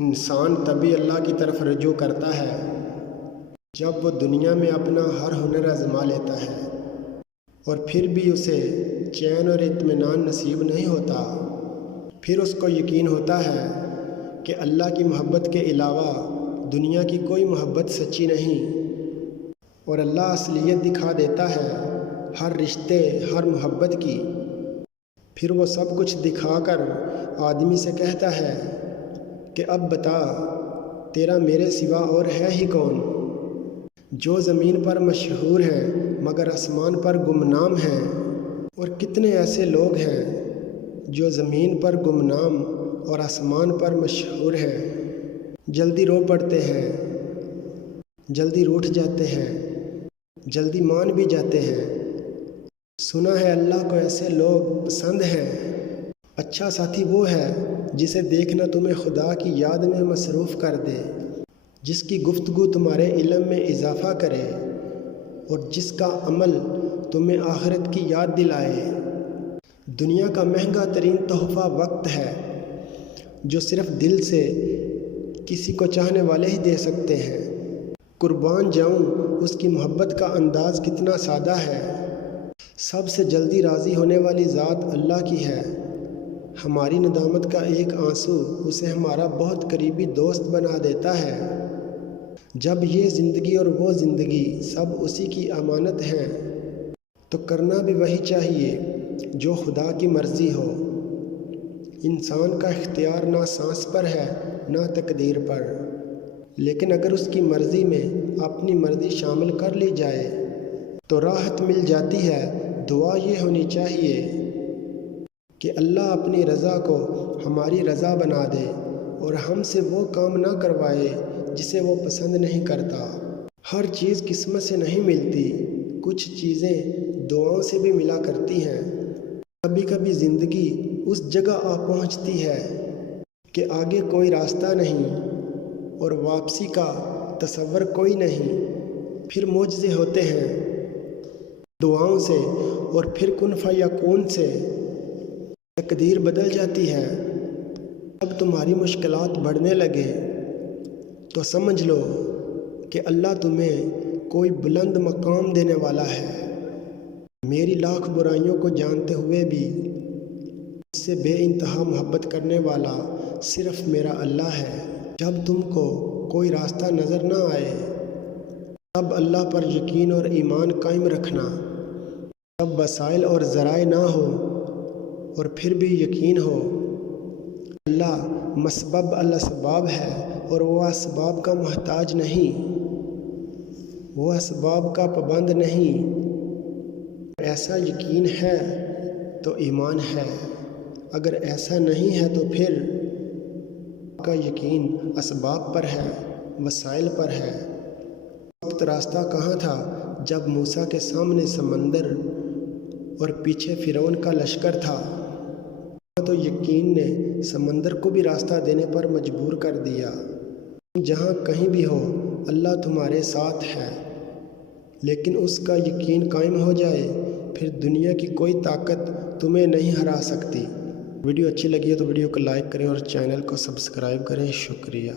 انسان تبھی اللہ کی طرف رجوع کرتا ہے جب وہ دنیا میں اپنا ہر ہنر آزما لیتا ہے اور پھر بھی اسے چین اور اطمینان نصیب نہیں ہوتا۔ پھر اس کو یقین ہوتا ہے کہ اللہ کی محبت کے علاوہ دنیا کی کوئی محبت سچی نہیں، اور اللہ اصلیت دکھا دیتا ہے ہر رشتے، ہر محبت کی۔ پھر وہ سب کچھ دکھا کر آدمی سے کہتا ہے کہ اب بتا، تیرا میرے سوا اور ہے ہی کون؟ جو زمین پر مشہور ہیں مگر آسمان پر گمنام ہیں، اور کتنے ایسے لوگ ہیں جو زمین پر گمنام اور آسمان پر مشہور ہیں۔ جلدی رو پڑتے ہیں، جلدی روٹھ جاتے ہیں، جلدی مان بھی جاتے ہیں۔ سنا ہے اللہ کو ایسے لوگ پسند ہیں۔ اچھا ساتھی وہ ہے جسے دیکھنا تمہیں خدا کی یاد میں مصروف کر دے، جس کی گفتگو تمہارے علم میں اضافہ کرے، اور جس کا عمل تمہیں آخرت کی یاد دلائے۔ دنیا کا مہنگا ترین تحفہ وقت ہے، جو صرف دل سے کسی کو چاہنے والے ہی دے سکتے ہیں۔ قربان جاؤں اس کی محبت کا انداز کتنا سادہ ہے۔ سب سے جلدی راضی ہونے والی ذات اللہ کی ہے۔ ہماری ندامت کا ایک آنسو اسے ہمارا بہت قریبی دوست بنا دیتا ہے۔ جب یہ زندگی اور وہ زندگی سب اسی کی امانت ہیں، تو کرنا بھی وہی چاہیے جو خدا کی مرضی ہو۔ انسان کا اختیار نہ سانس پر ہے نہ تقدیر پر، لیکن اگر اس کی مرضی میں اپنی مرضی شامل کر لی جائے تو راحت مل جاتی ہے۔ دعا یہ ہونی چاہیے کہ اللہ اپنی رضا کو ہماری رضا بنا دے اور ہم سے وہ کام نہ کروائے جسے وہ پسند نہیں کرتا۔ ہر چیز قسمت سے نہیں ملتی، کچھ چیزیں دعاؤں سے بھی ملا کرتی ہیں۔ کبھی کبھی زندگی اس جگہ آ پہنچتی ہے کہ آگے کوئی راستہ نہیں اور واپسی کا تصور کوئی نہیں۔ پھر معجزے ہوتے ہیں دعاؤں سے، اور پھر کن فیکون سے تقدیر بدل جاتی ہے۔ جب تمہاری مشکلات بڑھنے لگے تو سمجھ لو کہ اللہ تمہیں کوئی بلند مقام دینے والا ہے۔ میری لاکھ برائیوں کو جانتے ہوئے بھی مجھ سے بے انتہا محبت کرنے والا صرف میرا اللہ ہے۔ جب تم کو کوئی راستہ نظر نہ آئے تب اللہ پر یقین اور ایمان قائم رکھنا۔ جب وسائل اور ذرائع نہ ہو اور پھر بھی یقین ہو اللہ مسبب الاسباب ہے، اور وہ اسباب کا محتاج نہیں، وہ اسباب کا پابند نہیں۔ ایسا یقین ہے تو ایمان ہے، اگر ایسا نہیں ہے تو پھر آپ کا یقین اسباب پر ہے، وسائل پر ہے۔ وقت راستہ کہاں تھا جب موسیٰ کے سامنے سمندر اور پیچھے فرعون کا لشکر تھا؟ تو یقین نے سمندر کو بھی راستہ دینے پر مجبور کر دیا۔ جہاں کہیں بھی ہو اللہ تمہارے ساتھ ہے، لیکن اس کا یقین قائم ہو جائے پھر دنیا کی کوئی طاقت تمہیں نہیں ہرا سکتی۔ ویڈیو اچھی لگی ہے تو ویڈیو کو لائک کریں اور چینل کو سبسکرائب کریں۔ شکریہ۔